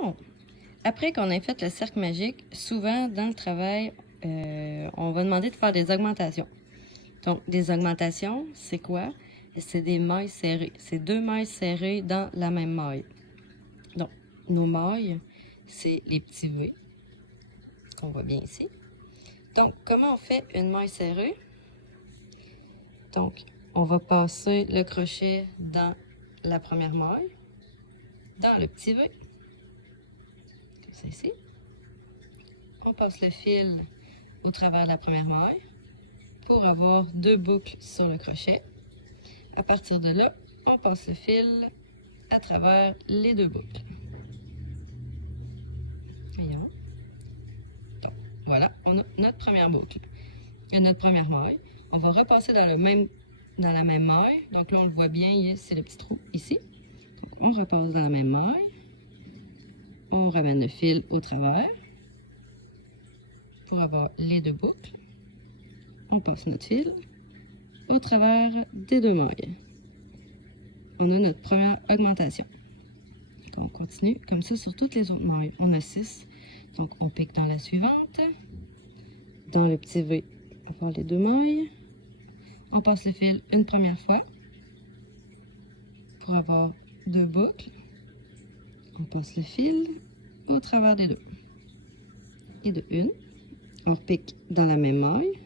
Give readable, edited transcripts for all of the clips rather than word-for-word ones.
Oh. Après qu'on ait fait le cercle magique, souvent dans le travail, on va demander de faire des augmentations. Donc, des augmentations, c'est quoi? C'est des mailles serrées. C'est 2 mailles serrées dans la même maille. Donc, nos mailles, c'est les petits V, qu'on voit bien ici. Donc, comment on fait une maille serrée? Donc, on va passer le crochet dans la première maille, dans le petit V, comme ça ici. On passe le fil au travers de la première maille pour avoir 2 boucles sur le crochet. À partir de là, on passe le fil à travers les 2 boucles. Voyons. Donc, voilà, on a notre première boucle. Et notre première maille. On va repasser dans la même maille. Donc là, on le voit bien, c'est le petit trou ici. Donc, on repasse dans la même maille. On ramène le fil au travers pour avoir les 2 boucles. On passe notre fil au travers des 2 mailles. On a notre première augmentation. On continue comme ça sur toutes les autres mailles. On a 6. Donc, on pique dans la suivante. Dans le petit V, on va faire les 2 mailles. On passe le fil une première fois pour avoir 2 boucles. On passe le fil au travers des 2. Et de une. On repique dans la même maille.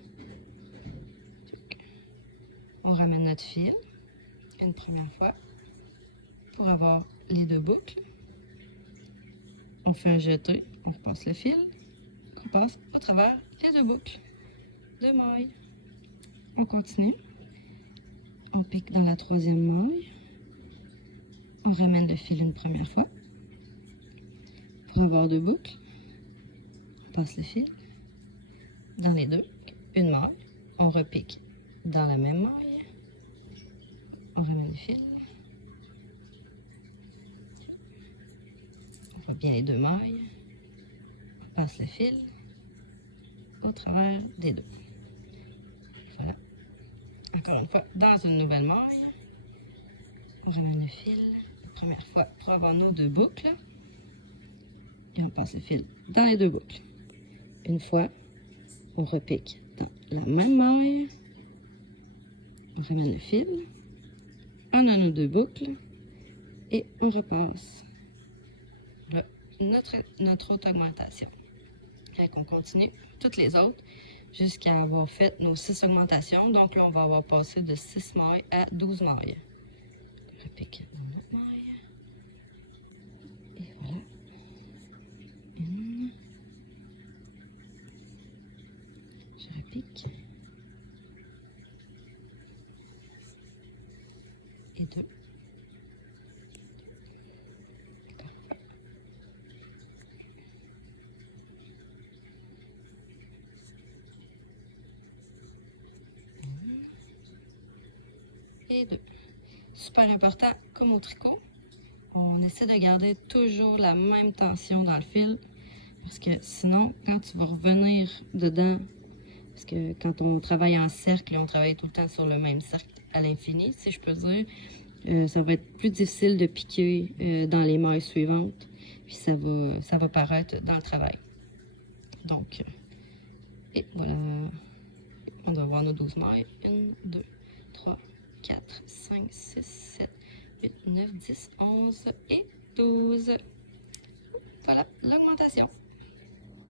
On ramène notre fil une première fois pour avoir les 2 boucles. On fait un jeté, on repasse le fil, on passe au travers les 2 boucles de mailles. On continue. On pique dans la troisième maille. On ramène le fil une première fois pour avoir 2 boucles. On passe le fil dans les 2, une maille. On repique dans la même maille. On ramène le fil. On voit bien les 2 mailles. On passe le fil au travers des 2. Voilà. Encore une fois, dans une nouvelle maille, on ramène le fil la première fois pour avoir nos 2 boucles. Et on passe le fil dans les 2 boucles. Une fois, on repique dans la même maille. On ramène le fil. On a nos 2 boucles. Et on repasse là, notre autre augmentation. Et on continue toutes les autres jusqu'à avoir fait nos 6 augmentations. Donc là, on va avoir passé de 6 mailles à 12 mailles. Je repique dans notre maille. Et voilà. Une. Je repique. Et 2. Et 2. Super important, comme au tricot, on essaie de garder toujours la même tension dans le fil, parce que sinon, quand tu vas revenir dedans, parce que quand on travaille en cercle, on travaille tout le temps sur le même cercle à l'infini, si je peux dire, ça va être plus difficile de piquer dans les mailles suivantes, puis ça va paraître dans le travail. Donc, et voilà, on doit voir nos 12 mailles, 1, 2, 3, 4, 5, 6, 7, 8, 9, 10, 11 et 12. Voilà l'augmentation.